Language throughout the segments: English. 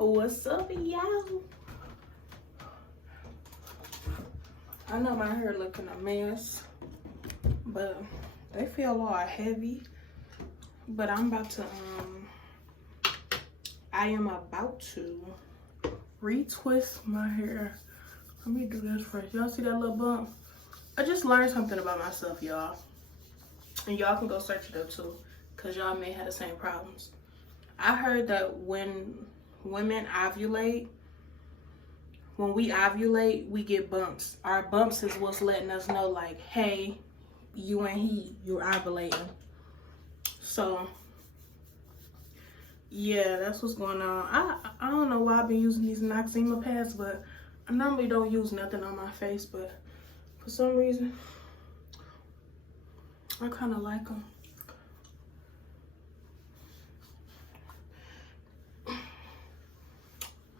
What's up, y'all? I know my hair looking a mess, but they feel all heavy. But I'm about to, I am about to retwist my hair. Let me do this first. Y'all see that little bump? I just learned something about myself, y'all. And y'all can go search it up too, because y'all may have the same problems. I heard that when women ovulate, when we ovulate, we get bumps. Our bumps is what's letting us know, like, hey, you and you're ovulating. So, yeah, that's what's going on. I don't know why I've been using these Noxzema pads, but I normally don't use nothing on my face, but for some reason, I kind of like them.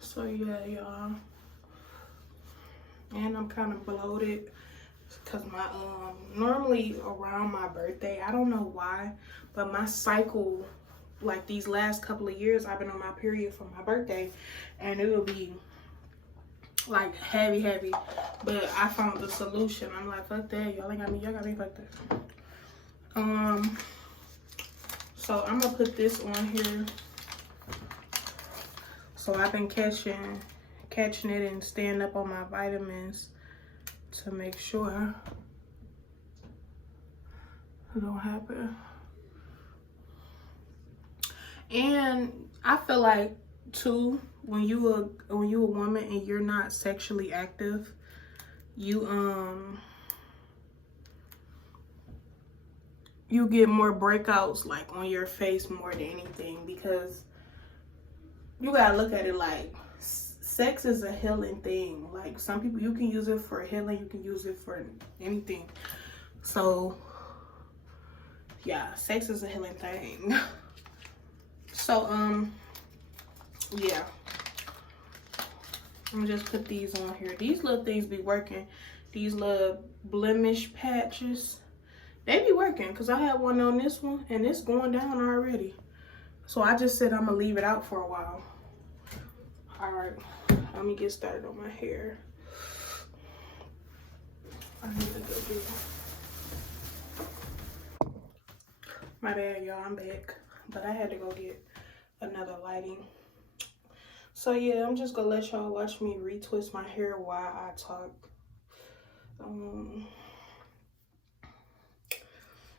So yeah, y'all. And I'm kind of bloated because my normally around my birthday, I don't know why, but my cycle, like these last couple of years, I've been on my period for my birthday, and it will be like heavy. But I found the solution. I'm like, fuck that, y'all got me fucked up. So I'm gonna put this on here. So I've been catching it and staying up on my vitamins to make sure it don't happen. And I feel like too, when you a woman and you're not sexually active, you get more breakouts like on your face more than anything, because you gotta look at it like sex is a healing thing. Like some people, you can use it for healing, you can use it for anything. So yeah, sex is a healing thing. So yeah, I'm just put these on here. These little things be working. These little blemish patches, they be working, because I had one on this one and it's going down already. So I just said I'm gonna leave it out for a while. All right, let me get started on my hair. I need to go do. My bad, y'all, I'm back. But I had to go get another lighting. So yeah, I'm just gonna let y'all watch me retwist my hair while I talk.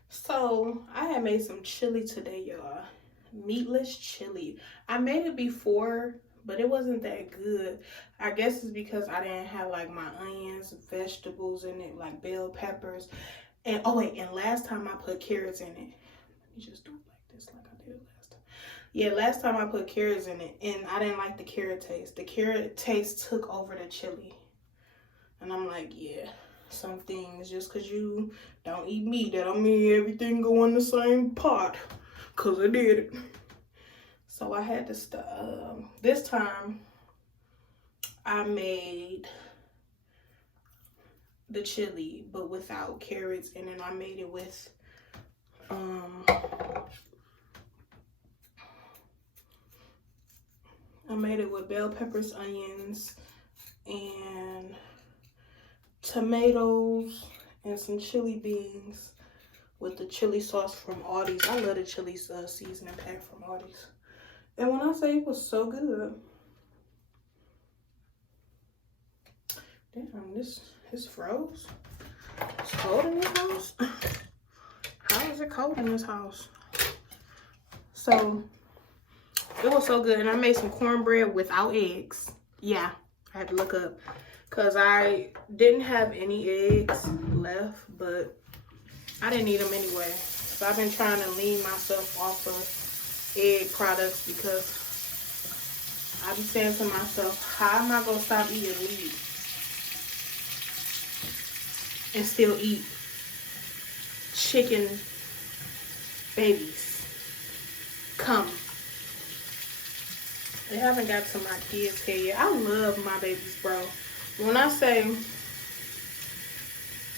So I had made some chili today, y'all. Meatless chili. I made it before, but it wasn't that good. I guess it's because I didn't have like my onions, vegetables in it, like bell peppers. And oh wait, and last time I put carrots in it. Let me just do it like this, like I did last time. Yeah, last time I put carrots in it and I didn't like the carrot taste. The carrot taste took over the chili. And I'm like, yeah, some things, just because you don't eat meat, that don't mean everything go in the same pot. Because I did it. So I had to stop. This time, I made the chili, but without carrots. And then I made it with, bell peppers, onions, and tomatoes, and some chili beans with the chili sauce from Aldi's. I love the chili seasoning pack from Aldi's. And when I say it was so good. Damn, this froze. It's cold in this house. How is it cold in this house? So it was so good. And I made some cornbread without eggs. Yeah, I had to look up, because I didn't have any eggs left, but I didn't eat them anyway. So I've been trying to lean myself off of egg products, because I be saying to myself, how am I gonna stop eating meat and still eat chicken babies? Come. They haven't got to my kids' hair yet. I love my babies, bro. When I say,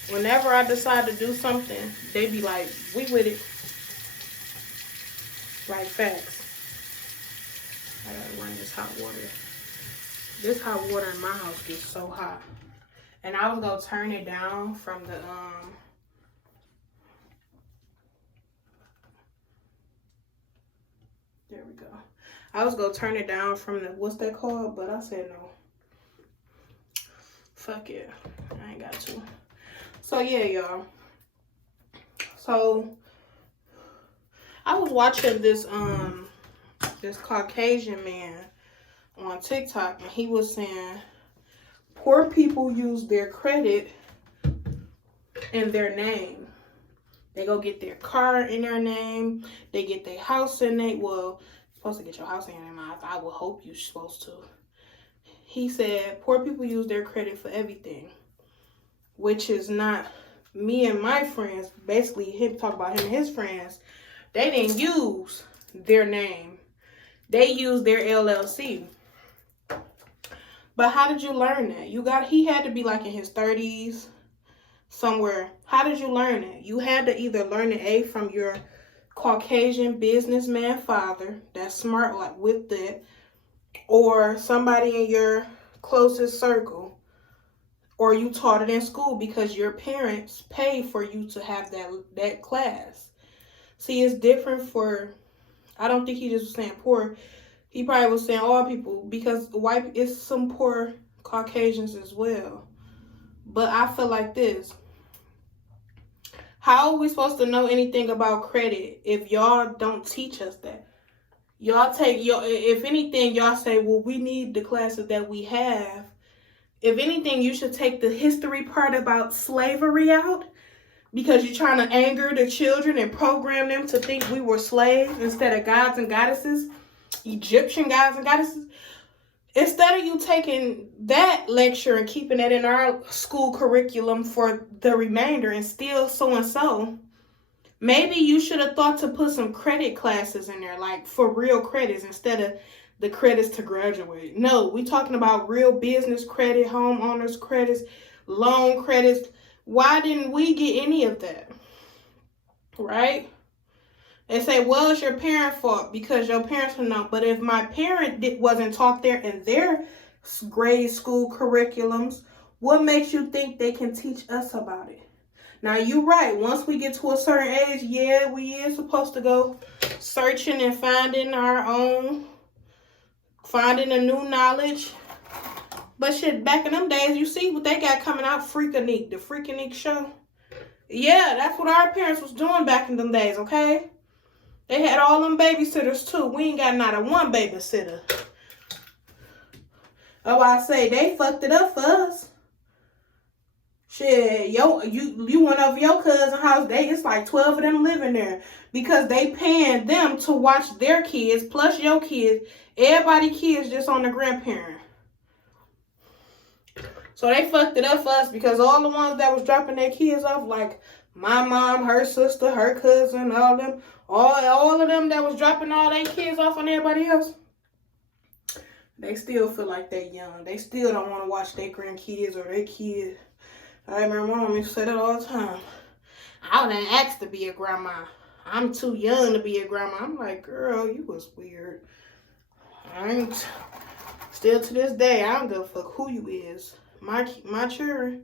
whenever I decide to do something, they be like, we with it. Like facts. I gotta run this hot water. This hot water in my house gets so hot. And I was gonna turn it down from the there we go. I was gonna turn it down from the, what's that called? But I said no. Fuck it. I ain't got to. So yeah, y'all. So I was watching this Caucasian man on TikTok, and he was saying poor people use their credit in their name. They go get their car in their name. They get their house in their, well, you're supposed to get your house in your name. I would hope you're supposed to. He said poor people use their credit for everything, which is not me and my friends. Basically, him talk about him and his friends. They didn't use their name. They used their LLC. But how did you learn that? He had to be like in his 30s somewhere. How did you learn it? You had to either learn it from your Caucasian businessman father that's smart like with that, or somebody in your closest circle, or you taught it in school because your parents paid for you to have that class. See, it's different for, I don't think he just was saying poor. He probably was saying all people, because it's some poor Caucasians as well. But I feel like this. How are we supposed to know anything about credit if y'all don't teach us that? Y'all if anything, y'all say, well, we need the classes that we have. If anything, you should take the history part about slavery out, because you're trying to anger the children and program them to think we were slaves instead of gods and goddesses, Egyptian gods and goddesses. Instead of you taking that lecture and keeping it in our school curriculum for the remainder and still so-and-so, maybe you should have thought to put some credit classes in there, like for real credits instead of the credits to graduate. No, we talking about real business credit, homeowners credits, loan credits. Why didn't we get any of that? Right? They say, well, it's your parents' fault because your parents will know. But if my parent wasn't taught there in their grade school curriculums, what makes you think they can teach us about it? Now, you're right. Once we get to a certain age, yeah, we is supposed to go searching and finding a new knowledge. But shit, back in them days, you see what they got coming out, Freakinique, the Freakinique show. Yeah, that's what our parents was doing back in them days, okay? They had all them babysitters too. We ain't got not a one babysitter. Oh, I say they fucked it up for us. Shit, you went over your cousin's house. It's like 12 of them living there because they paying them to watch their kids plus your kids. Everybody kids just on the grandparent. So they fucked it up for us because all the ones that was dropping their kids off, like my mom, her sister, her cousin, all them, all of them that was dropping all their kids off on everybody else, they still feel like they young. They still don't want to watch their grandkids or their kids. I remember my mom used to say that all the time. I didn't ask to be a grandma. I'm too young to be a grandma. I'm like, girl, you was weird. Still to this day, I don't give a fuck who you is. My children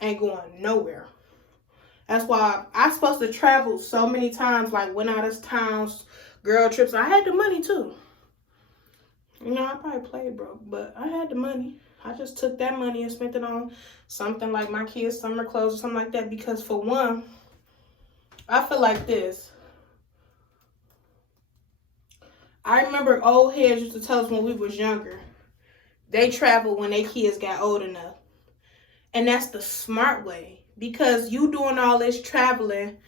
ain't going nowhere. That's why I supposed to travel so many times, like went out of towns, girl trips. I had the money too. You know, I probably played broke, but I had the money. I just took that money and spent it on something like my kids' summer clothes or something like that. Because for one, I feel like this. I remember old heads used to tell us when we was younger, they traveled when their kids got old enough. And that's the smart way. Because you doing all this traveling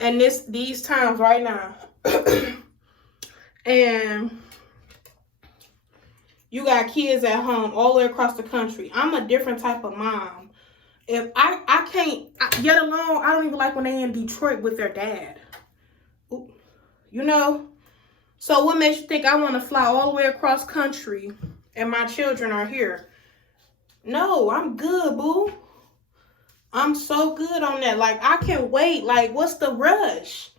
and these times right now. And you got kids at home all the way across the country. I'm a different type of mom. If I can't, yet alone, I don't even like when they in Detroit with their dad. You know? So what makes you think I want to fly all the way across country and my children are here? No, I'm good, boo. I'm so good on that. Like, I can wait. Like, what's the rush?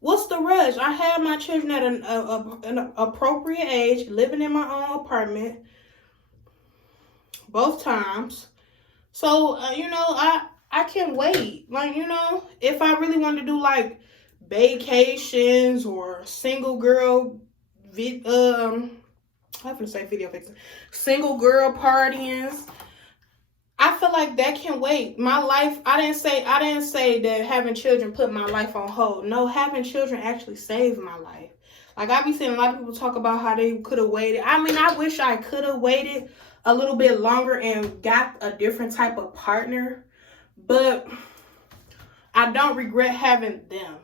What's the rush? I had my children at an appropriate age, living in my own apartment both times. So, I can wait. Like, if I really want to do like vacations or single girl, I have to say video fixing, single girl partyings, I feel like that can wait. My life, I didn't say that having children put my life on hold. No, having children actually saved my life. Like, I be seeing a lot of people talk about how they could have waited. I mean, I wish I could have waited a little bit longer and got a different type of partner, but I don't regret having them.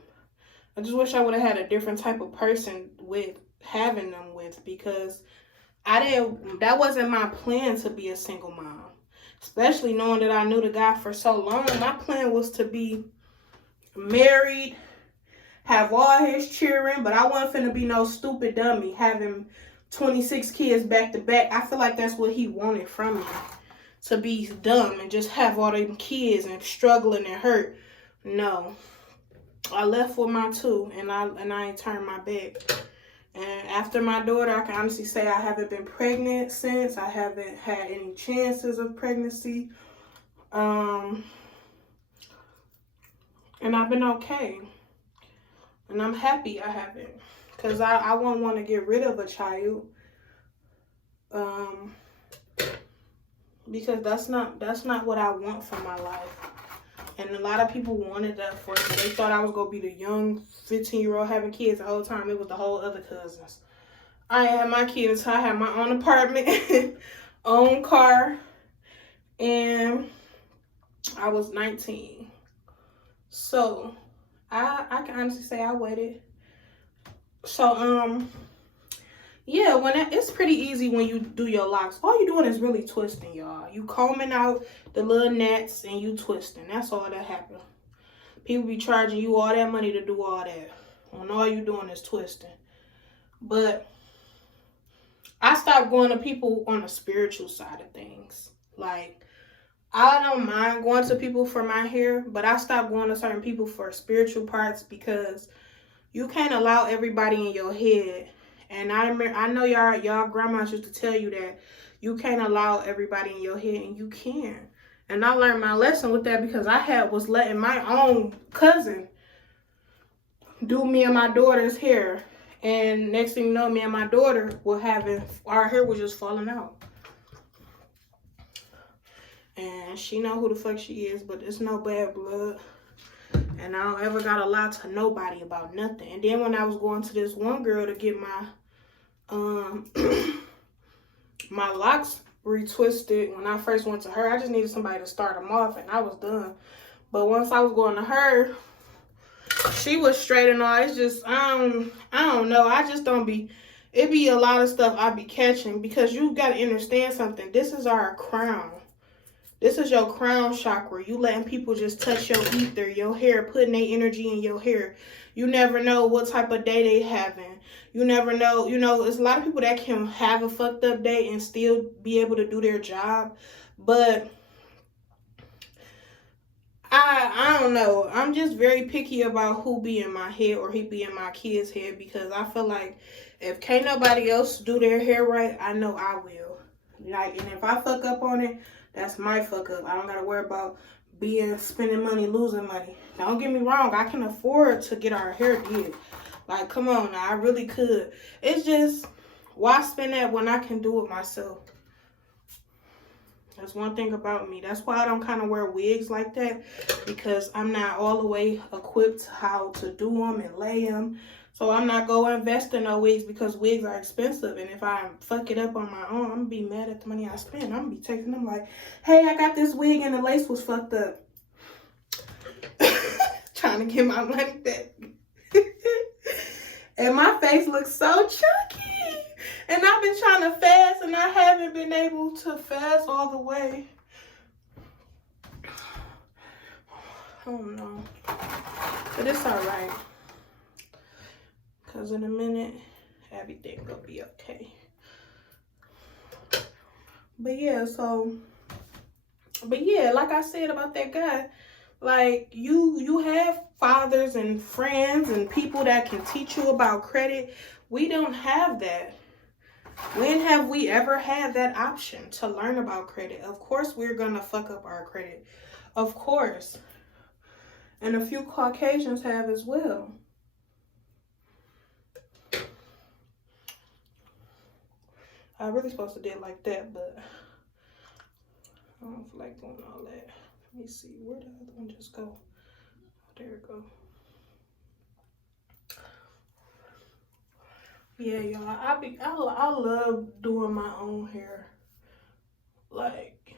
I just wish I would have had a different type of person with having them with, because that wasn't my plan to be a single mom. Especially knowing that I knew the guy for so long. My plan was to be married, have all his children, but I wasn't finna be no stupid dummy having 26 kids back to back. I feel like that's what he wanted from me. To be dumb and just have all them kids and struggling and hurt. No. I left with my two, and I ain't turned my back. And after my daughter, I can honestly say I haven't been pregnant since. I haven't had any chances of pregnancy. And I've been okay. And I'm happy I haven't. Because I won't want to get rid of a child. Because that's not what I want for my life. And a lot of people wanted that for me. They thought I was going to be the young 15-year-old having kids the whole time. It was the whole other cousins. I had my kids. I had my own apartment, own car, and I was 19. So, I can honestly say I waited. So, yeah, it's pretty easy when you do your locks. All you doing is really twisting, y'all. You combing out the little gnats and you twisting. That's all that happened. People be charging you all that money to do all that, when all you doing is twisting. But I stopped going to people on the spiritual side of things. Like, I don't mind going to people for my hair, but I stopped going to certain people for spiritual parts, because you can't allow everybody in your head. And I know y'all grandmas used to tell you that you can't allow everybody in your head, and you can. And I learned my lesson with that, because I was letting my own cousin do me and my daughter's hair. And next thing you know, me and my daughter our hair was just falling out. And she know who the fuck she is, but it's no bad blood. And I don't ever got to lie to nobody about nothing. And then when I was going to this one girl to get my my locks retwisted, when I first went to her, I just needed somebody to start them off, and I was done. But once I was going to her, she was straight and all. It's just, I don't know. I just don't be, it be a lot of stuff I be catching, because you got to understand something. This is our crown. This is your crown chakra. You letting people just touch your ether, your hair, putting their energy in your hair. You never know what type of day they having. You never know. There's a lot of people that can have a fucked up day and still be able to do their job. But I don't know. I'm just very picky about who be in my head or he be in my kids' head, because I feel like if can't nobody else do their hair right, I know I will. Like, and if I fuck up on it, that's my fuck up. I don't gotta worry about spending money, losing money. Don't get me wrong, I can afford to get our hair did. Like, come on now, I really could. It's just, why spend that when I can do it myself? That's one thing about me. That's why I don't kind of wear wigs like that, because I'm not all the way equipped how to do them and lay them. So I'm not going to invest in no wigs, because wigs are expensive. And if I fuck it up on my own, I'm going to be mad at the money I spend. I'm going to be taking them like, hey, I got this wig and the lace was fucked up. Trying to get my money back. And my face looks so chunky. And I've been trying to fast, and I haven't been able to fast all the way. Oh no. But it's alright. Because in a minute, everything will be okay. But yeah, like I said about that guy, Like, you have fathers and friends and people that can teach you about credit. We don't have that. When have we ever had that option to learn about credit? Of course we're gonna fuck up our credit. Of course. And a few Caucasians have as well. I really supposed to do it like that, but I don't feel like doing all that. Let me see, where did the other one just go? Oh, there it go. Yeah, y'all, I love doing my own hair. Like,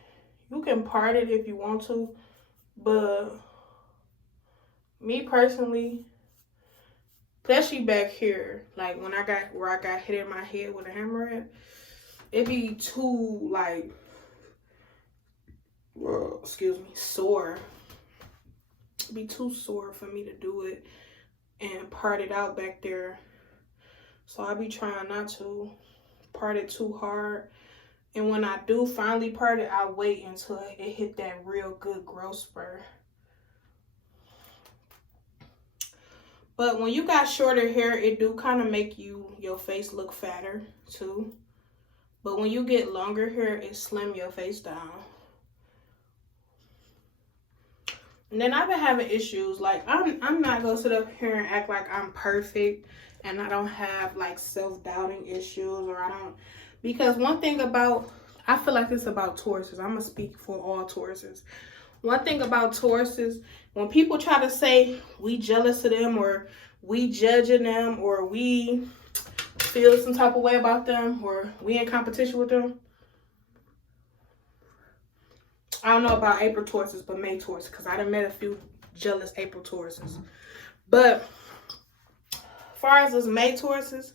you can part it if you want to, but me personally, especially back here, like when I got hit in my head with a hammer at, it be too like, excuse me, sore. It'd be too sore for me to do it and part it out back there. So I be trying not to part it too hard. And when I do finally part it, I wait until it hit that real good growth spur. But when you got shorter hair, it do kind of make your face look fatter too. But when you get longer hair, it slim your face down. And then I've been having issues. Like, I'm not gonna sit up here and act like I'm perfect and I don't have like self-doubting issues, or I don't, because one thing about, I feel like it's about Tauruses. I'm gonna speak for all Tauruses. One thing about Tauruses, when people try to say we jealous of them, or we judging them, or we feel some type of way about them, or we in competition with them, I don't know about April Tauruses, but May Tauruses, because I done met a few jealous April Tauruses. But as far as us May Tauruses,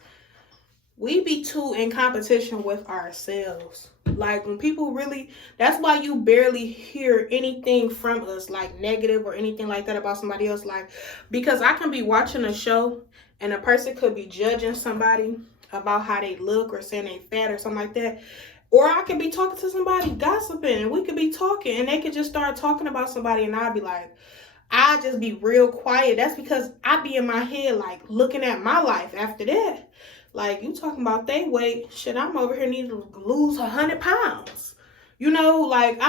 we be too in competition with ourselves. Like, when people really, that's why you barely hear anything from us, like negative or anything like that about somebody else's life. Because I can be watching a show and a person could be judging somebody about how they look or saying they fat or something like that. Or I could be talking to somebody, gossiping, and we could be talking, and they could just start talking about somebody, and I'd be like, I just be real quiet. That's because I be in my head, like, looking at my life after that. Like, you talking about they weight, shit, I'm over here needing to lose 100 pounds. You know, like,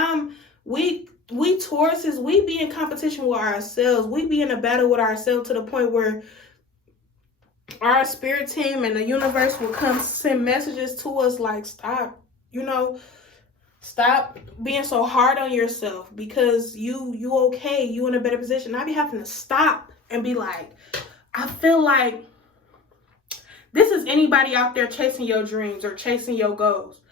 we Tauruses, we be in competition with ourselves. We be in a battle with ourselves to the point where our spirit team and the universe will come send messages to us like, stop, you know, stop being so hard on yourself, because you okay, you in a better position. I be having to stop and be like, I feel like this is anybody out there chasing your dreams or chasing your goals.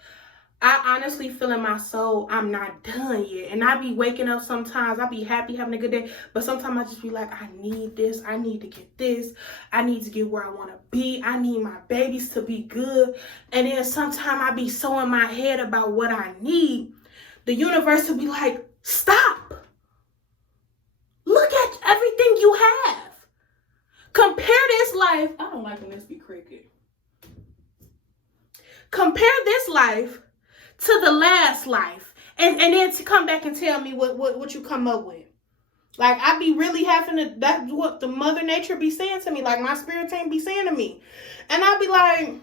I honestly feel in my soul, I'm not done yet. And I be waking up sometimes, I be happy, having a good day. But sometimes I just be like, I need this. I need to get this. I need to get where I want to be. I need my babies to be good. And then sometimes I be so in my head about what I need. The universe will be like, stop. Look at everything you have. Compare this life. I don't like when this be cricket. Compare this life to the last life, and then to come back and tell me what you come up with. Like, I be really having to, that's what the mother nature be saying to me, like my spirit team be saying to me. And I be like,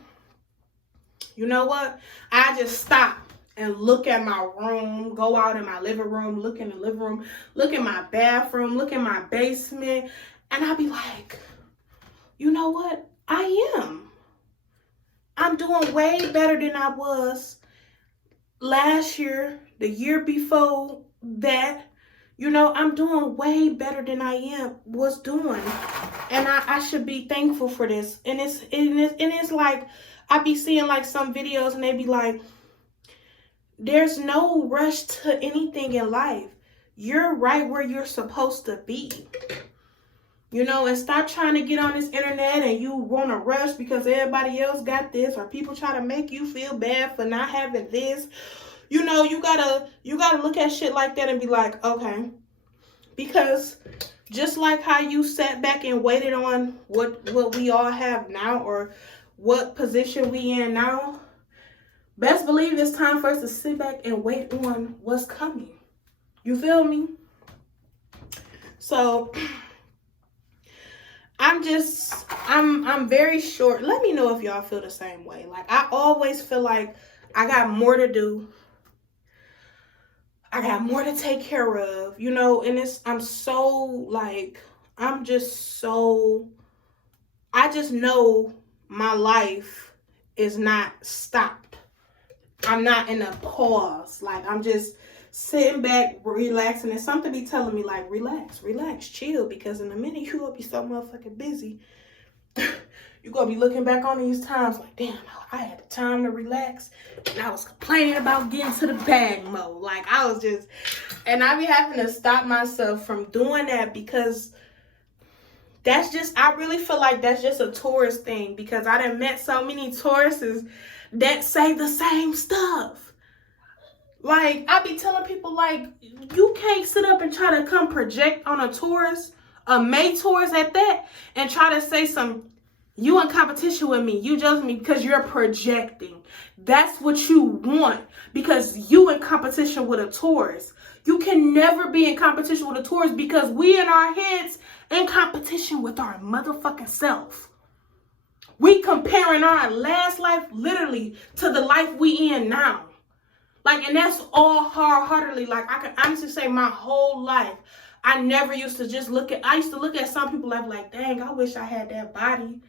you know what? I just stop and look at my room, go out in my living room, look in the living room, look in my bathroom, look in my basement, and I be like, you know what? I'm doing way better than I was last year, the year before that. You know, I'm doing way better than I was doing. And I should be thankful for this. And it's like, I be seeing like some videos and they be like, there's no rush to anything in life. You're right where you're supposed to be. You know, and stop trying to get on this internet and you want to rush because everybody else got this, or people try to make you feel bad for not having this. You know, you gotta look at shit like that and be like, okay. Because just like how you sat back and waited on what we all have now, or what position we in now, best believe it's time for us to sit back and wait on what's coming. You feel me? So I'm very short. Let me know if y'all feel the same way. Like, I always feel like I got more to do. I got more to take care of, you know, and I'm so like, I'm just so, I just know my life is not stopped. I'm not in a pause. Like, I'm just sitting back, relaxing, and something be telling me, like, relax, chill, because in a minute you gonna be so motherfucking busy. You're gonna be looking back on these times like, damn, I had the time to relax, and I was complaining about getting to the bag mode. Like, I was just, and I be having to stop myself from doing that, because that's just, I really feel like that's just a tourist thing, because I done met so many tourists that say the same stuff. Like, I be telling people, like, you can't sit up and try to come project on a tourist, a May tourist at that, and try to say you in competition with me, you judge me because you're projecting. That's what you want, because you in competition with a tourist. You can never be in competition with a tourist, because we in our heads in competition with our motherfucking self. We comparing our last life literally to the life we in now. Like, and that's all hard-heartedly. Like, I can honestly say my whole life, I never used to just I used to look at some people like, dang, I wish I had that body.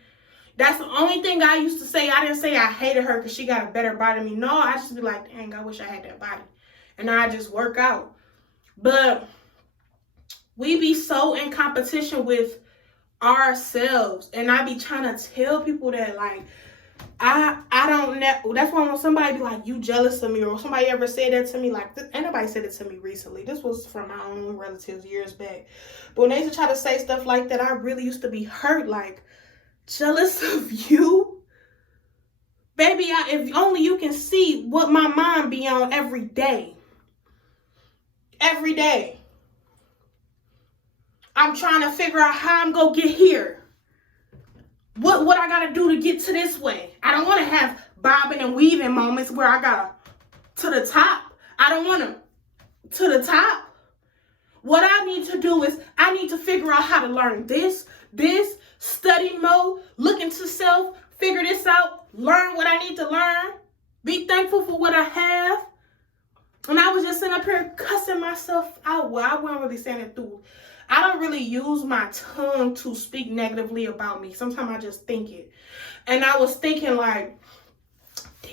That's the only thing I used to say. I didn't say I hated her because she got a better body than me. No, I just be like, dang, I wish I had that body. And I just work out. But we be so in competition with ourselves. And I be trying to tell people that, like, I don't know. That's why when somebody be like, you jealous of me, or somebody ever said that to me, like, ain't nobody said it to me recently. This was from my own relatives years back. But when they used to try to say stuff like that, I really used to be hurt, like, jealous of you? Baby, if only you can see what my mind be on every day. Every day. I'm trying to figure out how I'm going to get here. What I got to do to get to this way. I don't want to have bobbing and weaving moments where I got to the top. I don't want to the top. What I need to do is I need to figure out how to learn this, study mode, look into self, figure this out, learn what I need to learn, be thankful for what I have. And I was just sitting up here cussing myself out. Well, I wasn't really saying it through. I don't really use my tongue to speak negatively about me. Sometimes I just think it. And I was thinking, like,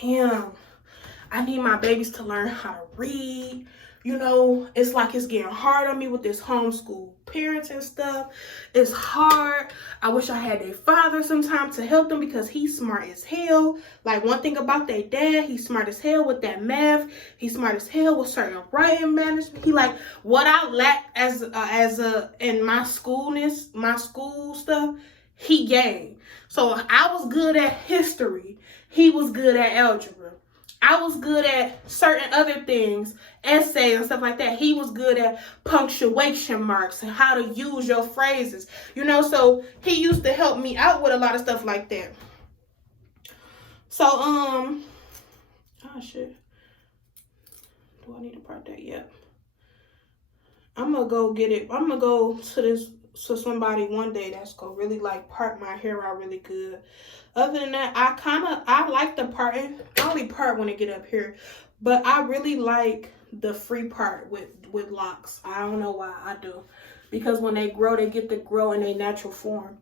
damn, I need my babies to learn how to read. You know, it's like it's getting hard on me with this homeschool parenting stuff. It's hard. I wish I had their father sometime to help them, because he's smart as hell. Like, one thing about their dad, he's smart as hell with that math. He's smart as hell with certain writing management. He like what I lack as in my school stuff, he gained. So I was good at history. He was good at algebra. I was good at certain other things, essays and stuff like that. He was good at punctuation marks and how to use your phrases. You know, so he used to help me out with a lot of stuff like that. So, oh shit. Do I need to part that? Yep. I'm gonna go get it. I'm gonna go to somebody one day that's gonna really like part my hair out really good. Other than that, I like the parting. I only part when I get up here, but I really like the free part with locks. I don't know why, I do, because when they grow, they get to grow in a natural form.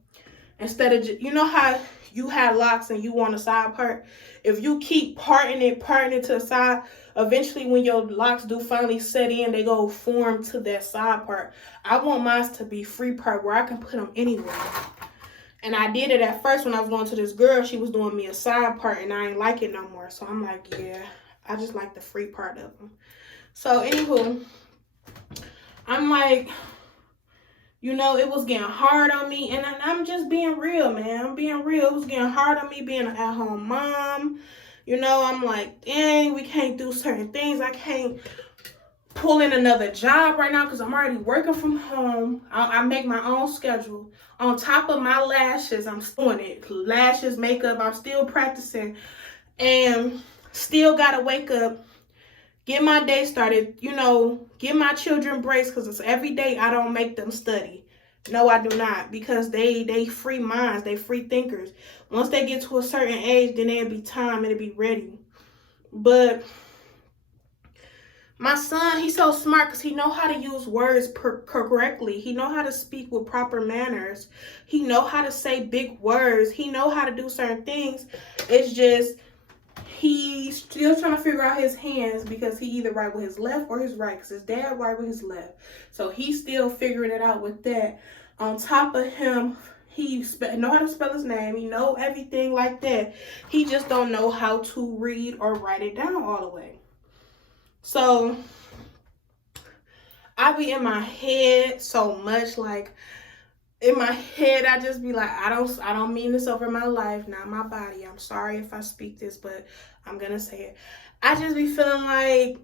Instead of, you know how you have locks and you want a side part? If you keep parting it to the side, eventually when your locks do finally set in, they go form to that side part. I want mine to be free part where I can put them anywhere. And I did it at first when I was going to this girl. She was doing me a side part and I ain't like it no more. So I'm like, yeah, I just like the free part of them. So anywho, I'm like, you know, it was getting hard on me. And I'm just being real, man. I'm being real. It was getting hard on me being an at-home mom. You know, I'm like, dang, we can't do certain things. I can't pull in another job right now because I'm already working from home. I make my own schedule. On top of my lashes, I'm doing it. Lashes, makeup, I'm still practicing. And still got to wake up, get my day started, you know, get my children breaks, because it's every day I don't make them study. No, I do not, because they free minds, they free thinkers. Once they get to a certain age, then it'll be time, it'll be ready. But my son, he's so smart because he know how to use words correctly. He know how to speak with proper manners. He know how to say big words. He know how to do certain things. It's just he's still trying to figure out his hands, because he either write with his left or his right, because his dad write with his left. So he's still figuring it out with that. On top of him, he know how to spell his name. He know everything like that. He just don't know how to read or write it down all the way. So I be in my head so much, like in my head, I just be like, I don't mean this over my life, not my body. I'm sorry if I speak this, but I'm gonna say it. I just be feeling like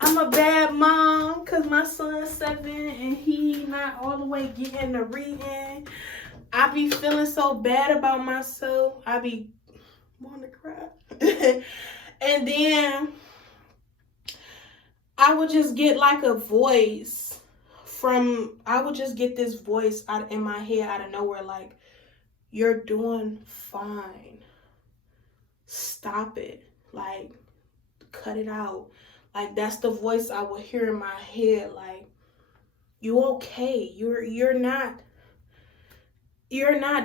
I'm a bad mom because my son's 7 and he not all the way getting the reading. I be feeling so bad about myself. I be wanting to cry. And then I would just get like a voice I would just get this voice out in my head out of nowhere, like, you're doing fine. Stop it. Like, cut it out. Like, that's the voice I would hear in my head. Like, you okay. You're not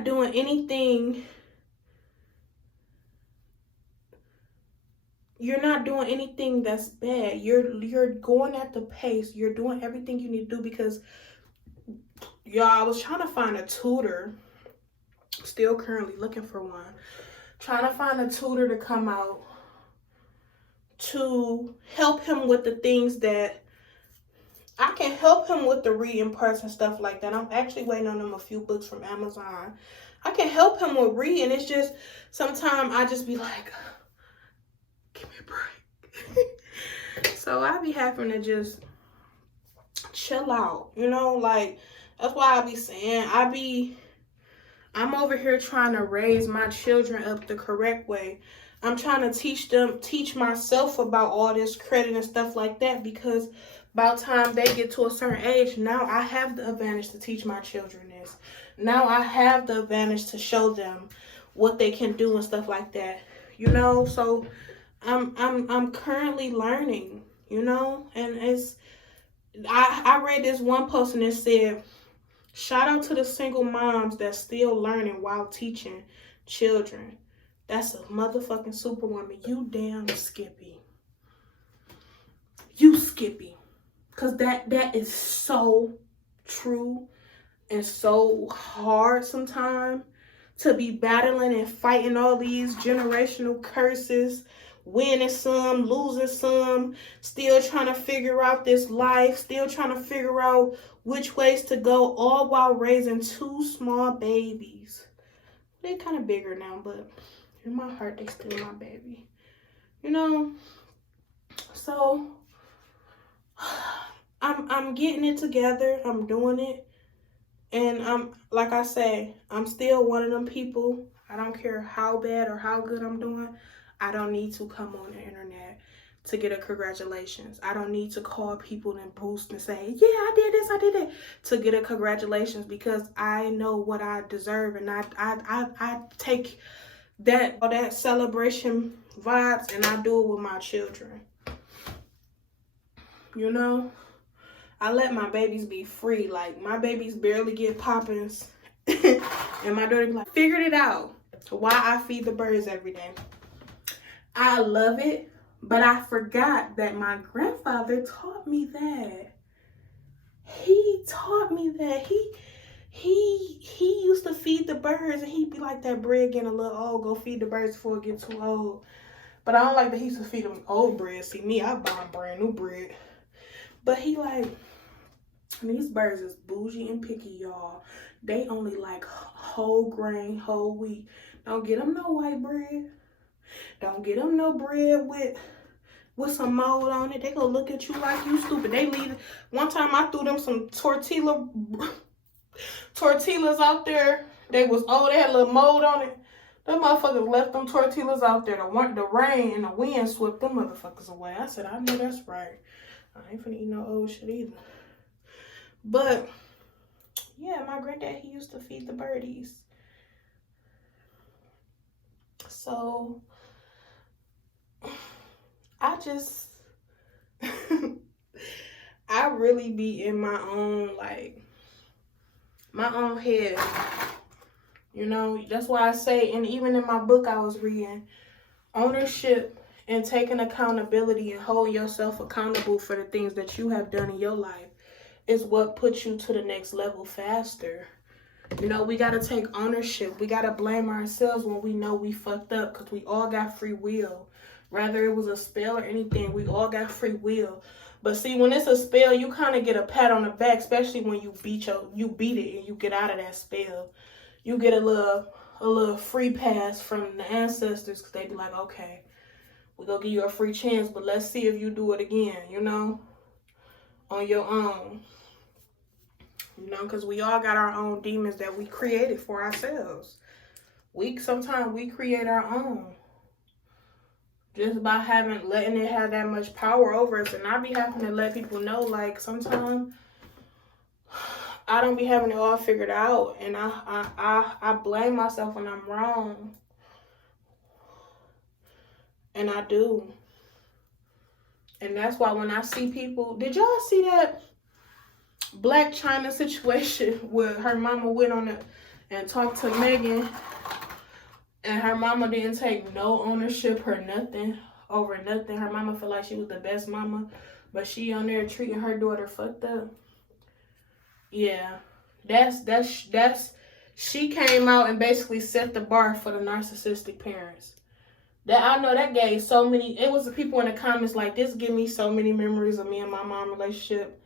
doing anything. You're not doing anything that's bad. You're going at the pace. You're doing everything you need to do, because y'all, I was trying to find a tutor. Still currently looking for one. Trying to find a tutor to come out to help him with the things that I can help him with, the reading parts and stuff like that. I'm actually waiting on him a few books from Amazon. I can help him with reading. It's just sometimes I just be like, give me a break. So I be having to just chill out, you know, like, that's why I be saying I'm over here trying to raise my children up the correct way. I'm trying to teach myself about all this credit and stuff like that, because by the time they get to a certain age, now I have the advantage to teach my children this. Now I have the advantage to show them what they can do and stuff like that, you know. So I'm currently learning, you know, and I read this one post and it said, shout out to the single moms that's still learning while teaching children. That's a motherfucking superwoman. You damn Skippy. You Skippy. Because that is so true and so hard sometimes, to be battling and fighting all these generational curses, winning some, losing some, still trying to figure out this life, still trying to figure out which ways to go, all while raising 2 small babies. They're kind of bigger now, but in my heart, they still my baby. You know? So I'm getting it together. I'm doing it. And like I say, I'm still one of them people. I don't care how bad or how good I'm doing. I don't need to come on the internet to get a congratulations. I don't need to call people and boost and say, yeah, I did this, I did it, to get a congratulations, because I know what I deserve, and I take that celebration vibes and I do it with my children. You know, I let my babies be free. Like, my babies barely get poppins and my daughter be like, figured it out why I feed the birds every day. I love it, but I forgot that my grandfather taught me that. He taught me that. He used to feed the birds, and he'd be like, that bread getting a little old, go feed the birds before it get too old. But I don't like that he used to feed them old bread. See, me, I buy brand new bread. But he like, these birds is bougie and picky, y'all. They only like whole grain, whole wheat. Don't get them no white bread. Don't get them no bread with some mold on it. They gonna look at you like you stupid. They leave. One time I threw them some tortillas out there. They was, oh, they had a little mold on it. Them motherfuckers left them tortillas out there. The rain and the wind swept them motherfuckers away. I said, I know that's right. I ain't finna eat no old shit either. But, yeah, my granddad, he used to feed the birdies. So, I just, I really be in my own, like, my own head. You know, that's why I say, and even in my book I was reading, ownership and taking accountability and holding yourself accountable for the things that you have done in your life is what puts you to the next level faster. You know, we got to take ownership. We got to blame ourselves when we know we fucked up, because we all got free will. Whether it was a spell or anything, we all got free will. But see, when it's a spell, you kind of get a pat on the back, especially when you beat it and you get out of that spell. You get a little free pass from the ancestors, because they be like, okay, we're going to give you a free chance, but let's see if you do it again, you know, on your own. You know, because we all got our own demons that we created for ourselves. Sometimes we create our own. Just by letting it have that much power over us. And I be having to let people know, like, sometimes I don't be having it all figured out, and I blame myself when I'm wrong, and I do. And that's why when I see people, did y'all see that Black China situation where her mama went on it and talked to Megan, and her mama didn't take no ownership or nothing over nothing? Her mama felt like she was the best mama, but she on there treating her daughter fucked up. Yeah, that's she came out and basically set the bar for the narcissistic parents. That I know that gave so many. It was the people in the comments like, this give me so many memories of me and my mom relationship,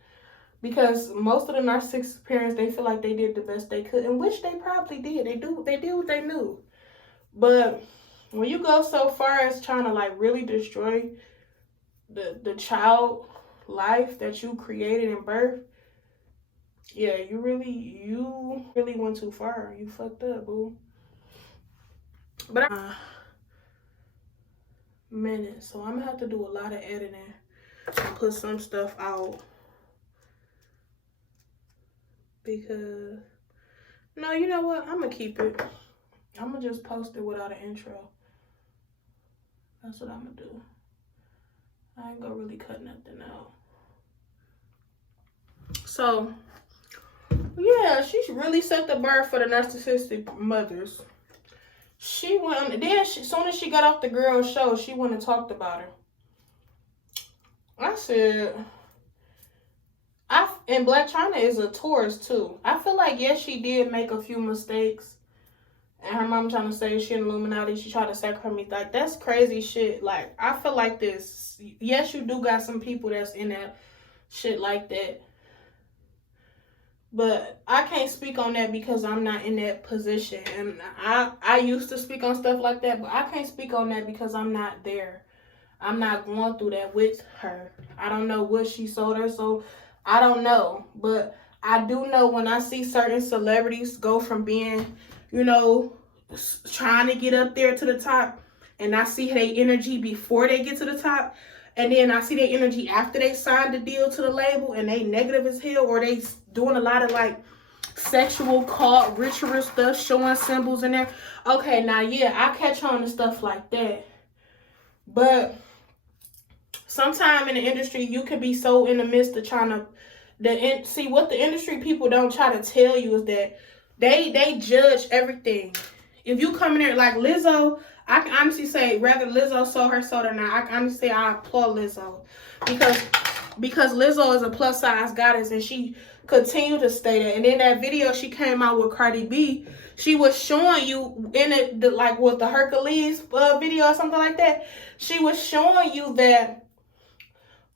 because most of the narcissistic parents, they feel like they did the best they could, and which they probably did. They did what they knew. But when you go so far as trying to like really destroy the child life that you created in birth, yeah, you really went too far. You fucked up, boo. But minutes, so I'm gonna have to do a lot of editing and put some stuff out, because no, you know what? I'm gonna keep it. I'm gonna just post it without an intro. That's what I'm gonna do. I ain't gonna really cut nothing out. So yeah, she really set the bar for the narcissistic mothers. She went, then as soon as she got off the girl's show, she went and talked about her. I said, and Black China is a Taurus too. I feel like, yes, she did make a few mistakes. And her mom trying to say she an Illuminati, she tried to sacrifice me. Like, that's crazy shit. Like, I feel like this. Yes, you do got some people that's in that shit like that. But I can't speak on that because I'm not in that position. And I used to speak on stuff like that, but I can't speak on that because I'm not there. I'm not going through that with her. I don't know what she sold her, so I don't know. But I do know when I see certain celebrities go from being, you know, trying to get up there to the top, and I see their energy before they get to the top, and then I see their energy after they signed the deal to the label, and they negative as hell, or they doing a lot of like sexual cult ritual stuff, showing symbols in there. Okay, now yeah, I catch on to stuff like that. But sometime in the industry, you could be so in the midst of trying to see what the industry people don't try to tell you is that they judge everything. If you come in there like Lizzo, I can honestly say, rather Lizzo sold her soda or not, I can honestly say I applaud Lizzo, because Lizzo is a plus size goddess, and she continued to stay there. And in that video she came out with Cardi B, she was showing you in it, like with the Hercules video or something like that, she was showing you that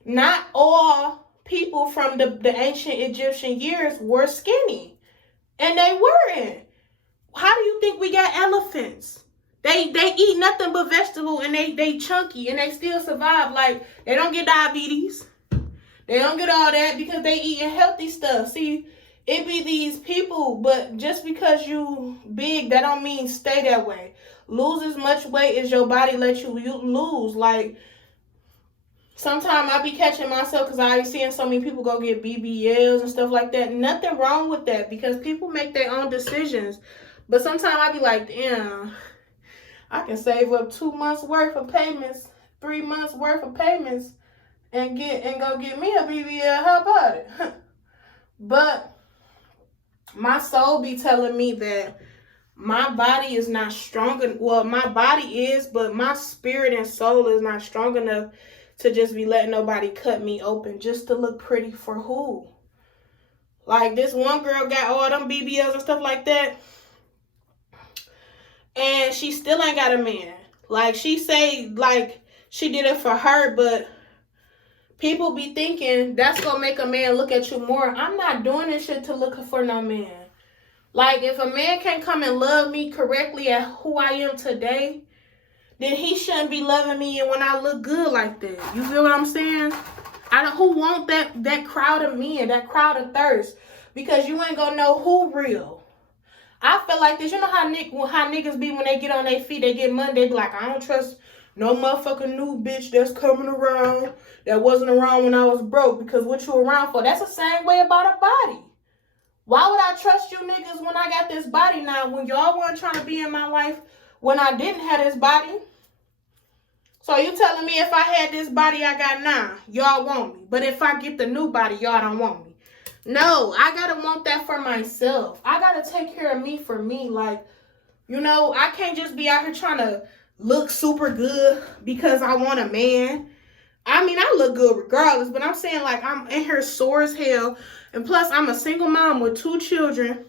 not all people from the ancient Egyptian years were skinny, and they weren't. How do you think we got elephants? They eat nothing but vegetable, and they chunky, and they still survive. Like, they don't get diabetes. They don't get all that because they eating healthy stuff. See, it be these people, but just because you big, that don't mean stay that way. Lose as much weight as your body lets you lose. Like, sometimes I be catching myself because I be seeing so many people go get BBLs and stuff like that. Nothing wrong with that because people make their own decisions. But sometimes I be like, damn, I can save up 2 months worth of payments, 3 months worth of payments, and go get me a BBL. How about it? But my soul be telling me that my body is not strong. Well, my body is, but my spirit and soul is not strong enough to just be letting nobody cut me open just to look pretty for who? Like, this one girl got all them BBLs and stuff like that, and she still ain't got a man. Like, she say, like, she did it for her, but people be thinking that's gonna make a man look at you more. I'm not doing this shit to look for no man. Like, if a man can't come and love me correctly at who I am today, then he shouldn't be loving me and when I look good like that. You feel what I'm saying? Who want that crowd of men, that crowd of thirst? Because you ain't gonna know who real. I feel like this. You know how niggas be when they get on their feet, they get money, they be like, I don't trust no motherfucking new bitch that's coming around that wasn't around when I was broke, because what you around for? That's the same way about a body. Why would I trust you niggas when I got this body now, when y'all weren't trying to be in my life when I didn't have this body? So you telling me if I had this body I got now, y'all want me. But if I get the new body, y'all don't want me. No, I gotta want that for myself. I gotta take care of me for me. Like, you know, I can't just be out here trying to look super good because I want a man. I mean, I look good regardless, but I'm saying, like, I'm in here sore as hell. And plus, I'm a single mom with 2 children.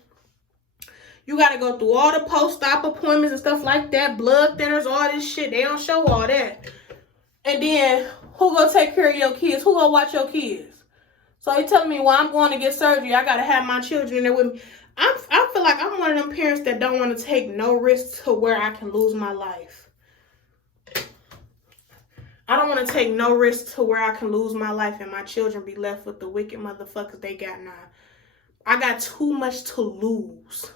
You got to go through all the post-op appointments and stuff like that. Blood thinners, all this shit. They don't show all that. And then, who gonna take care of your kids? Who gonna watch your kids? So you telling me, well, I'm going to get surgery, I got to have my children there with me. I feel like I'm one of them parents that don't want to take no risks to where I can lose my life. I don't want to take no risk to where I can lose my life and my children be left with the wicked motherfuckers they got now. I got too much to lose.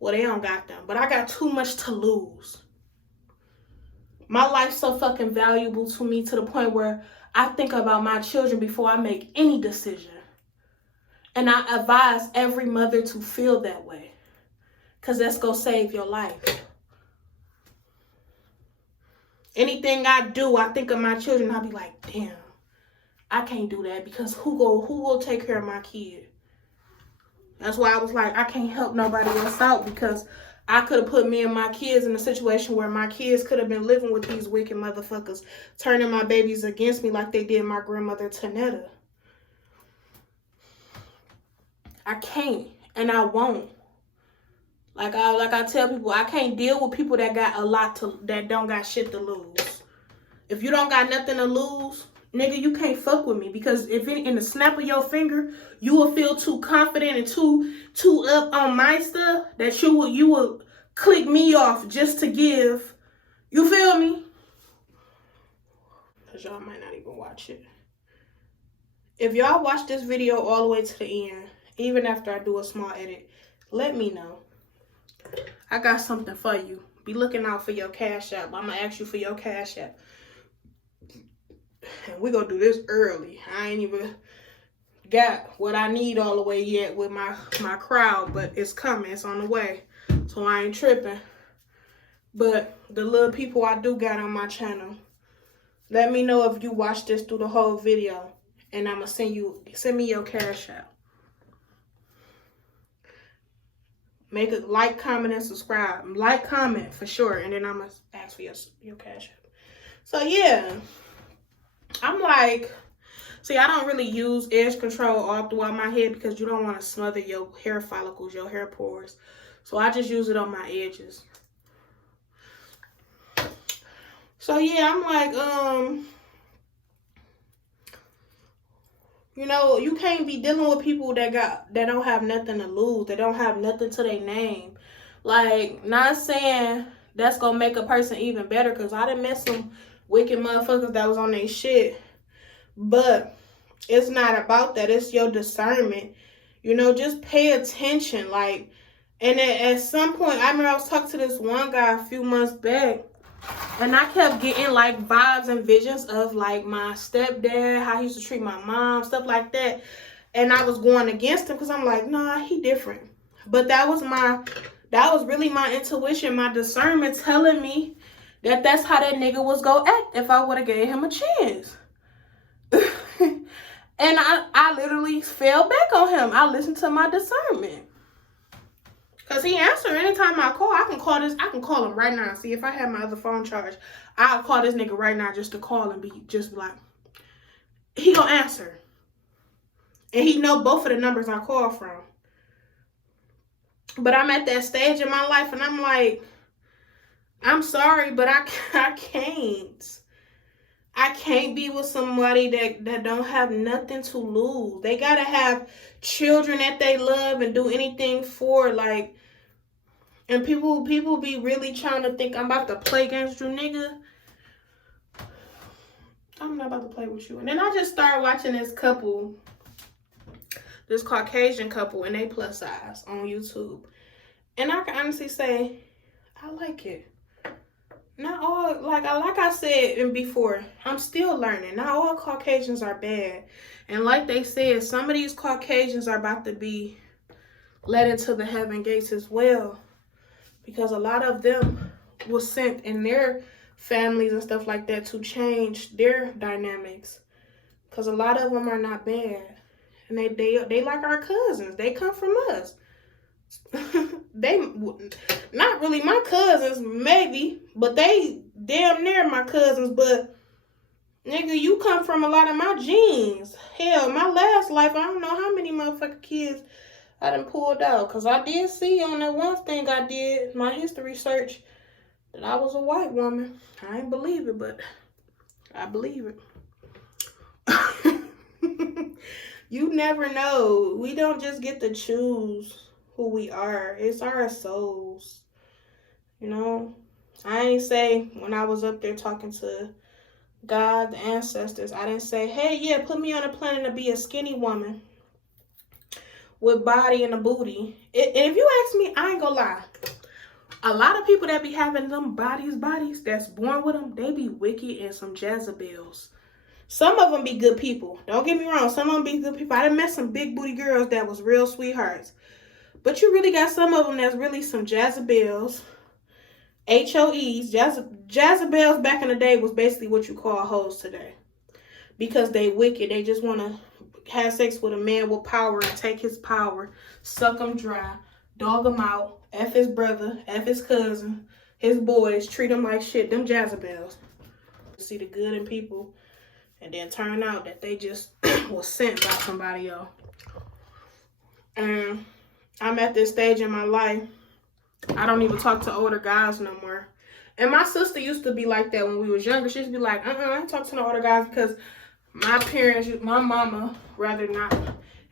Well, they don't got them, but I got too much to lose. My life's so fucking valuable to me to the point where I think about my children before I make any decision. And I advise every mother to feel that way, because that's going to save your life. Anything I do, I think of my children. I'll be like, damn, I can't do that because who will take care of my kid? That's why I was like, I can't help nobody else out, because I could have put me and my kids in a situation where my kids could have been living with these wicked motherfuckers, turning my babies against me like they did my grandmother Tanetta. I can't, and I won't. Like I tell people, I can't deal with people that got that don't got shit to lose. If you don't got nothing to lose, nigga, you can't fuck with me, because if in the snap of your finger, you will feel too confident and too up on my stuff that you will click me off just to give. You feel me? Because y'all might not even watch it. If y'all watch this video all the way to the end, even after I do a small edit, let me know. I got something for you. Be looking out for your Cash App. I'm going to ask you for your Cash App. And we're going to do this early. I ain't even got what I need all the way yet with my crowd, but it's coming. It's on the way. So I ain't tripping. But the little people I do got on my channel, let me know if you watch this through the whole video. And I'm going to send me your Cash App. Make a like, comment, and subscribe. Like, comment for sure. And then I'm going to ask for your Cash App. So, yeah. I'm like, see, I don't really use edge control all throughout my head because you don't want to smother your hair follicles, your hair pores. So, I just use it on my edges. So, yeah, I'm like, you know, you can't be dealing with people that don't have nothing to lose. That don't have nothing to their name. Like, not saying that's going to make a person even better, because I done met some wicked motherfuckers that was on their shit. But it's not about that. It's your discernment. You know, just pay attention. Like, And at some point, I remember I was talking to this one guy a few months back, and I kept getting like vibes and visions of like my stepdad, how he used to treat my mom, stuff like that. And I was going against him because I'm like, nah, he different. But that was really my intuition, my discernment telling me that that's how that nigga was gonna act if I would have gave him a chance. And I literally fell back on him. I listened to my discernment. Cause he answered anytime I call. I can call him right now. See, if I have my other phone charged, I'll call this nigga right now just to call and be like, he gonna answer. And he know both of the numbers I call from. But I'm at that stage in my life and I'm like, I'm sorry, but I can't. I can't be with somebody that don't have nothing to lose. They gotta have children that they love and do anything for, like. And people be really trying to think I'm about to play against you, nigga. I'm not about to play with you. And then I just started watching this Caucasian couple, and they plus size on YouTube. And I can honestly say, I like it. Not all, like I said before, I'm still learning. Not all Caucasians are bad. And like they said, some of these Caucasians are about to be led into the heaven gates as well. Because a lot of them was sent in their families and stuff like that to change their dynamics. Because a lot of them are not bad. And they like our cousins. They come from us. They not really my cousins, maybe, but they damn near my cousins. But nigga, you come from a lot of my genes. Hell, my last life, I don't know how many motherfucking kids I done pulled out. Cause I did see on that one thing I did, my history search, that I was a white woman. I ain't believe it, but I believe it. You never know. We don't just get to choose who we are. It's our souls. You know? I ain't say when I was up there talking to God, the ancestors, I didn't say, hey, yeah, put me on a planet to be a skinny woman with body and a booty. And if you ask me, I ain't gonna lie. A lot of people that be having them bodies that's born with them, they be wicked and some Jezebels. Some of them be good people. Don't get me wrong. Some of them be good people. I done met some big booty girls that was real sweethearts. But you really got some of them that's really some Jezebels. HOEs. Jezebels back in the day was basically what you call hoes today. Because they wicked. They just want to have sex with a man with power and take his power. Suck him dry. Dog him out. F his brother. F his cousin. His boys. Treat him like shit. Them Jezebels. See the good in people. And then turn out that they just was sent by somebody else. And I'm at this stage in my life, I don't even talk to older guys no more. And my sister used to be like that when we was younger. She used to be like, I ain't talk to no older guys because my parents, my mama, rather not,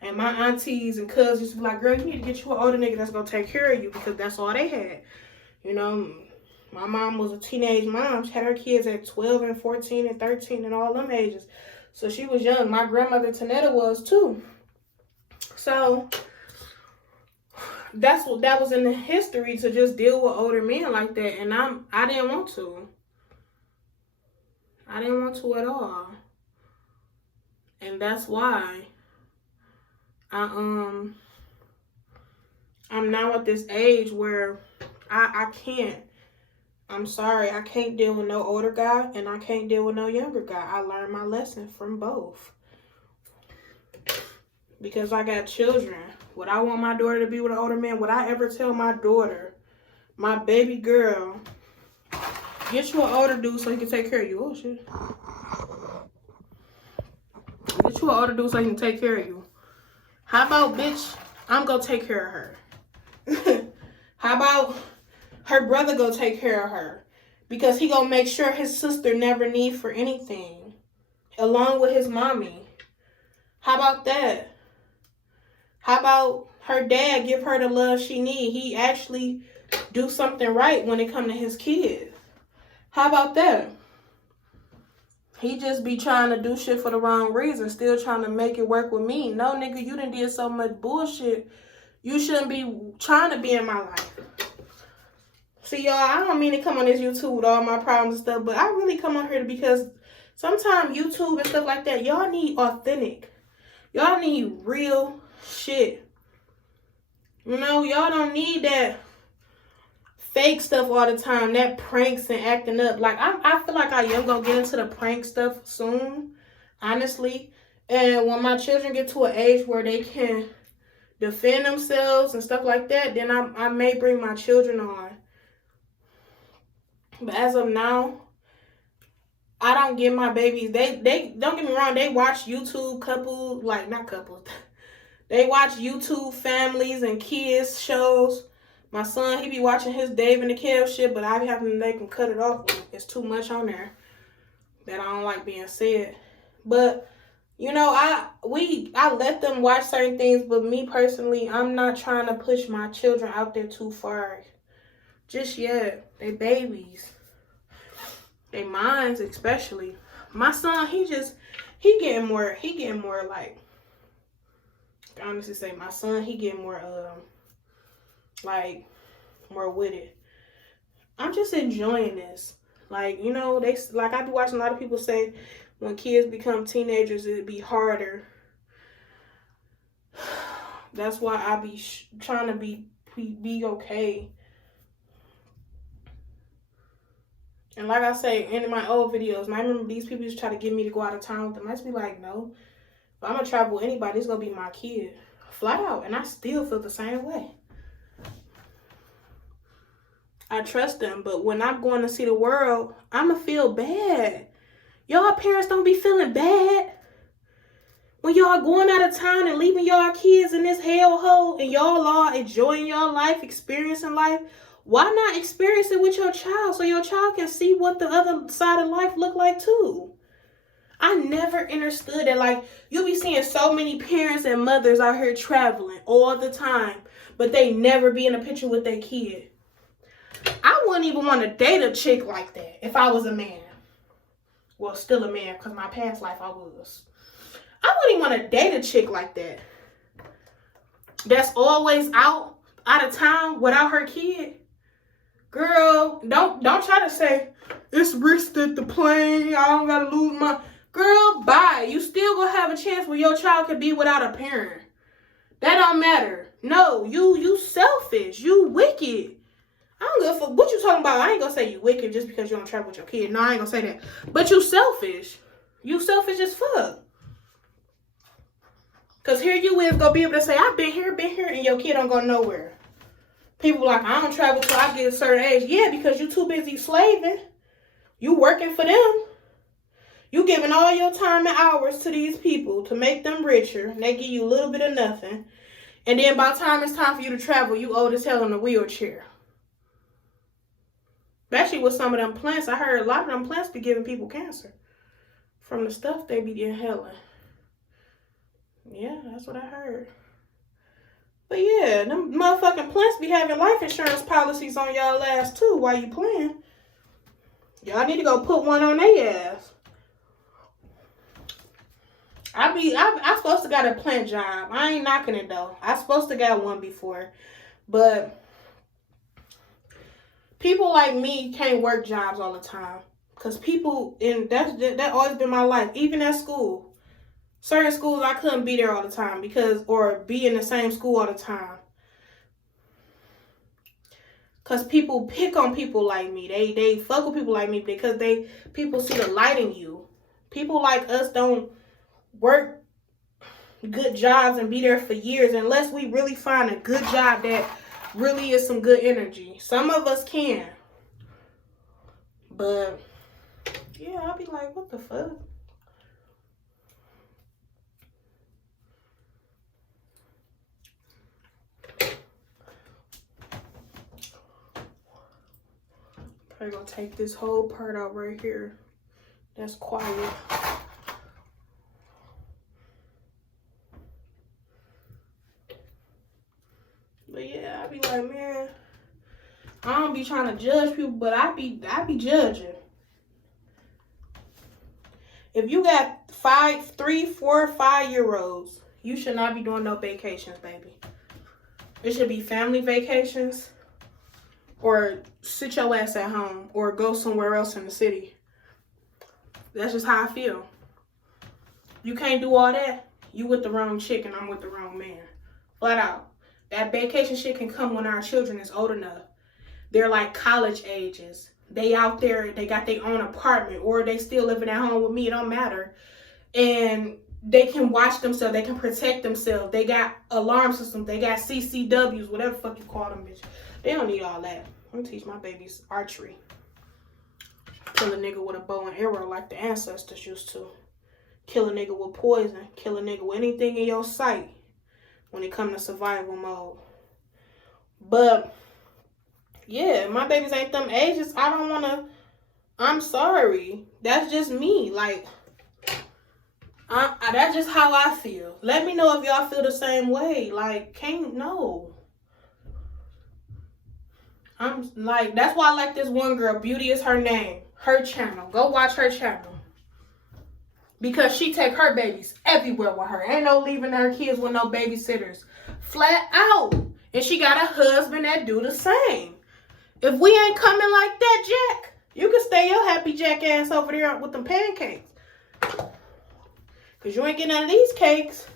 and my aunties and cousins used to be like, girl, you need to get you an older nigga that's going to take care of you because that's all they had. You know, my mom was a teenage mom. She had her kids at 12 and 14 and 13 and all them ages. So she was young. My grandmother Tanetta was too. So that was in the history to just deal with older men like that. And I didn't want to. I didn't want to at all. And that's why I'm now at this age where I can't. I'm sorry, I can't deal with no older guy and I can't deal with no younger guy. I learned my lesson from both. Because I got children. Would I want my daughter to be with an older man? Would I ever tell my daughter, my baby girl, get you an older dude so he can take care of you? Oh, shit. Get you an older dude so he can take care of you. How about, bitch, I'm going to take care of her? How about her brother go take care of her? Because he going to make sure his sister never need for anything. Along with his mommy. How about that? How about her dad give her the love she need? He actually do something right when it come to his kids. How about that? He just be trying to do shit for the wrong reason. Still trying to make it work with me. No, nigga, you done did so much bullshit. You shouldn't be trying to be in my life. See, y'all, I don't mean to come on this YouTube with all my problems and stuff, but I really come on here because sometimes YouTube and stuff like that, y'all need authentic. Y'all need real shit. You know, y'all don't need that fake stuff all the time, that pranks and acting up. Like, I feel like I am going to get into the prank stuff soon, honestly. And when my children get to an age where they can defend themselves and stuff like that, then I may bring my children on. But as of now, I don't give my babies, they don't get me wrong, they watch YouTube couples, like not couples. They watch YouTube families and kids shows. My son, he be watching his Dave and the Kev shit, but I be having to make him cut it off. It's too much on there that I don't like being said. But you know, I let them watch certain things, but me personally, I'm not trying to push my children out there too far just yet. They babies. They minds especially. My son, he getting more like, I honestly say my son, he getting more like more with it. I'm just enjoying this. Like, you know, I be watching a lot of people say when kids become teenagers, it'd be harder. That's why I be trying to be okay. And like I say in my old videos, I remember these people used to try to get me to go out of town with them. I just be like, no. If I'm going to travel with anybody, it's going to be my kid. Flat out. And I still feel the same way. I trust them. But when I'm going to see the world, I'm going to feel bad. Y'all parents don't be feeling bad. When y'all going out of town and leaving y'all kids in this hellhole and y'all are enjoying y'all life, experiencing life, why not experience it with your child so your child can see what the other side of life look like too? I never understood that. Like, you be seeing so many parents and mothers out here traveling all the time, but they never be in a picture with their kid. I wouldn't even want to date a chick like that if I was a man. Well, still a man, because my past life I was. I wouldn't even want to date a chick like that. That's always out of town without her kid. Girl, don't try to say, it's risked at the plane, I don't gotta lose my... Girl, bye. You still gonna have a chance where your child could be without a parent. That don't matter. No, you selfish. You wicked. I don't give a fuck what you talking about. I ain't gonna say you wicked just because you don't travel with your kid. No, I ain't gonna say that. But you selfish. You selfish as fuck. Because here you is gonna be able to say, I've been here, and your kid don't go nowhere. People like, I don't travel till I get a certain age. Yeah, because you too busy slaving. You working for them. You giving all your time and hours to these people to make them richer. And they give you a little bit of nothing. And then by the time it's time for you to travel, you old as hell in a wheelchair. Especially with some of them plants. I heard a lot of them plants be giving people cancer. From the stuff they be inhaling. Yeah, that's what I heard. But yeah, them motherfucking plants be having life insurance policies on y'all ass too while you playing. Y'all need to go put one on their ass. I supposed to got a plant job. I ain't knocking it though. I supposed to got one before. But people like me can't work jobs all the time. Cause people, and that always been my life. Even at school. Certain schools I couldn't be there all the time or be in the same school all the time. Cause people pick on people like me. They fuck with people like me because people see the light in you. People like us don't work good jobs and be there for years unless we really find a good job that really is some good energy. Some of us can. But yeah, I'll be like, what the fuck? I'm gonna take this whole part out right here. That's quiet. But yeah, I be like, man, I don't be trying to judge people, but I be judging. If you got 3, 4, 5-year-olds, you should not be doing no vacations, baby. It should be family vacations or sit your ass at home or go somewhere else in the city. That's just how I feel. You can't do all that. You with the wrong chick and I'm with the wrong man. Flat out. That vacation shit can come when our children is old enough. They're like college ages. They out there, they got their own apartment or they still living at home with me. It don't matter. And they can watch themselves. They can protect themselves. They got alarm systems. They got CCWs, whatever the fuck you call them, bitch. They don't need all that. I'm gonna teach my babies archery. Kill a nigga with a bow and arrow like the ancestors used to. Kill a nigga with poison. Kill a nigga with anything in your sight when it comes to survival mode. But, yeah, my babies ain't them ages. I don't want to... I'm sorry. That's just me. Like, that's just how I feel. Let me know if y'all feel the same way. Like, no. I'm like, that's why I like this one girl. Beauty is her name. Her channel. Go watch her channel. Because she take her babies everywhere with her. Ain't no leaving her kids with no babysitters. Flat out. And she got a husband that do the same. If we ain't coming like that, Jack, you can stay your happy Jack ass over there with them pancakes. Because you ain't getting none of these cakes.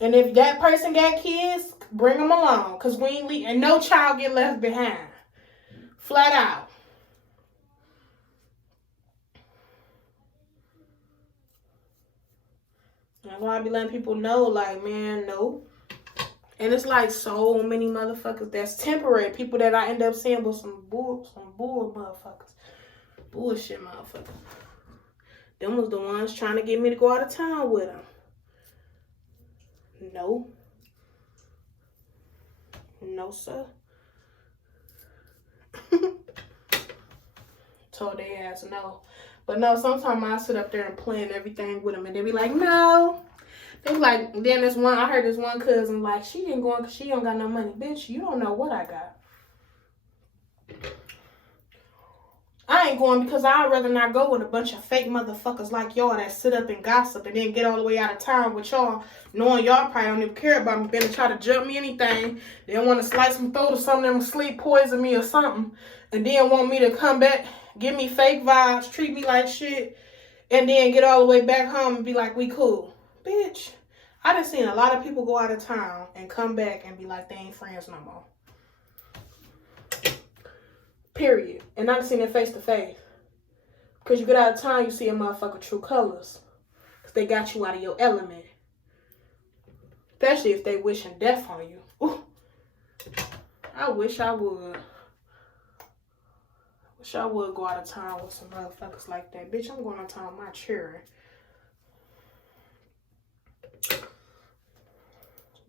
And if that person got kids, bring them along. Because we ain't leaving. And no child get left behind. Flat out. That's why I be letting people know, like, man, no. And it's like so many motherfuckers that's temporary. People that I end up seeing with some bull motherfuckers. Bullshit motherfuckers. Them was the ones trying to get me to go out of town with them. No. No, sir. Told they ass no. But no, sometimes I sit up there and plan everything with them. And they be like, no. They be like, then this one, I heard this one cousin like, she ain't going because she don't got no money. Bitch, you don't know what I got. I ain't going because I'd rather not go with a bunch of fake motherfuckers like y'all that sit up and gossip and then get all the way out of town with y'all, knowing y'all probably don't even care about me, better try to jump me anything. They want to slice my throat or something, sleep poison me or something, and then want me to come back, give me fake vibes, treat me like shit, and then get all the way back home and be like, we cool. Bitch, I done seen a lot of people go out of town and come back and be like, they ain't friends no more. Period. And I done seen it face to face. Because you get out of town, you see a motherfucker true colors. Because they got you out of your element. Especially if they wishing death on you. Ooh. I wish I would. Wish I would go out of town with some motherfuckers like that. Bitch, I'm going out of town with my children.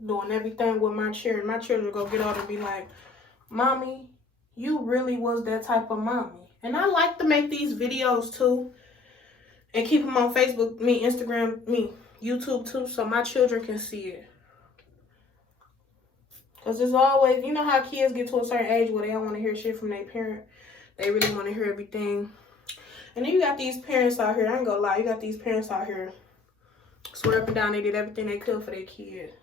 Doing everything with my children. My children go get out and be like, Mommy, you really was that type of mommy. And I like to make these videos too. And keep them on Facebook, Instagram, YouTube too. So my children can see it. Because there's always, you know how kids get to a certain age where they don't want to hear shit from their parent. They really want to hear everything. And then you got these parents out here. I ain't gonna lie. You got these parents out here. Swear up and down they did everything they could for their kid.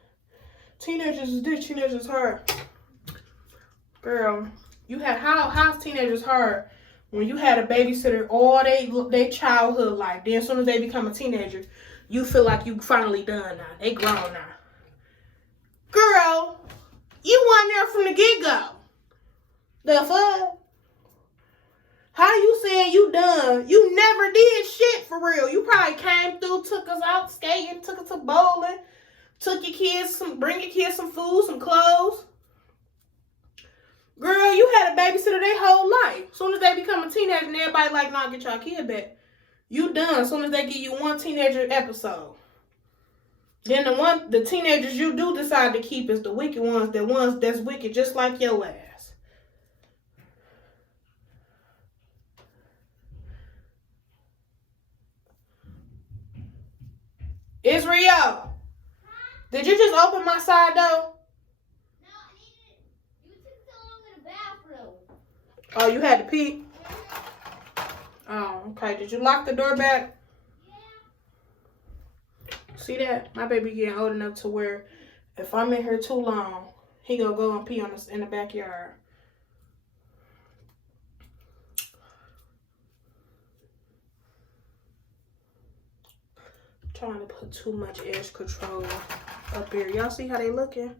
Teenagers is this, teenagers hard. Girl, you had how's teenagers hard when you had a babysitter all they childhood life. Then as soon as they become a teenager, you feel like you finally done now. They grown now. Girl, you weren't there from the get-go. The fuck? How you saying you done? You never did shit for real. You probably came through, took us out skating, took us to bowling, took your kids bring your kids some food, some clothes. Girl, you had a babysitter their whole life. As soon as they become a teenager and everybody like, nah, get your kid back. You done as soon as they give you one teenager episode. Then the teenagers you do decide to keep is the wicked ones, the ones that's wicked just like your ass. Israel, did you just open my side door? Oh, you had to pee? Oh, okay. Did you lock the door back? Yeah. See that? My baby getting old enough to where If I'm in here too long, he gonna go and pee on us in the backyard. Trying to put too much edge control up here. Y'all see how they looking?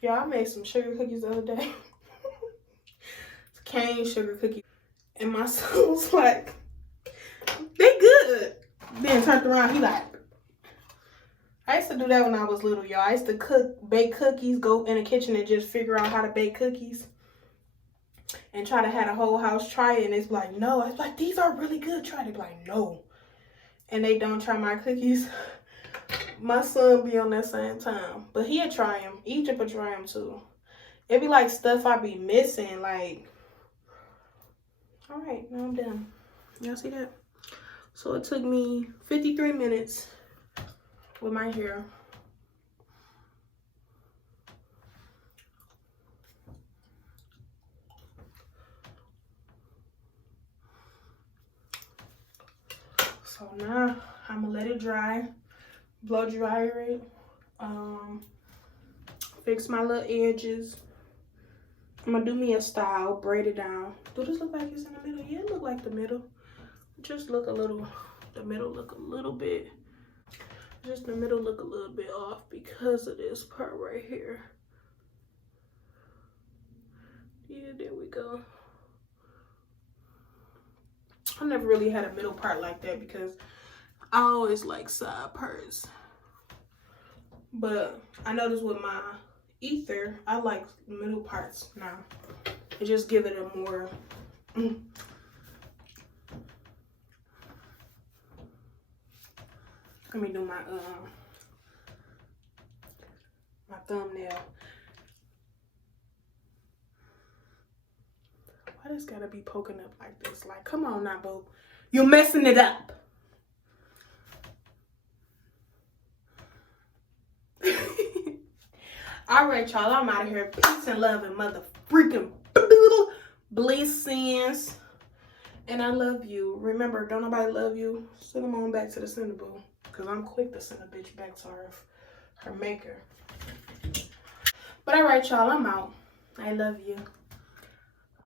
Yeah, I made some sugar cookies the other day. It's cane sugar cookies. And my son was like, they good. Then turned around, he like, I used to do that when I was little, y'all. I used to bake cookies, go in the kitchen and just figure out how to bake cookies. And try to have the whole house try it. And it's like, no. I was like, these are really good. Try it. They be like, no. And they don't try my cookies. My son be on that same time. But he'll try them. Egypt will try them too. It be like stuff I be missing. Like, all right, now I'm done. Y'all see that? So it took me 53 minutes with my hair. So now I'm gonna let it dry, blow dryer it, fix my little edges. I'm gonna do me a style, braid it down. Do this look like it's in the middle? Yeah, it look like the middle. Just look a little, the middle look a little bit, just the middle look a little bit off because of this part right here. Yeah, there we go. I never really had a middle part like that because I always like side parts. But I noticed with my ether, I like middle parts now. It just give it a more let me do my thumbnail. Why this gotta be poking up like this? Like, come on now, boo. You're messing it up. All right, y'all. I'm out of here. Peace and love and mother freaking blessings. And I love you. Remember, don't nobody love you. Send them on back to the sender, boo. Because I'm quick to send a bitch back to her maker. But all right, y'all. I'm out. I love you.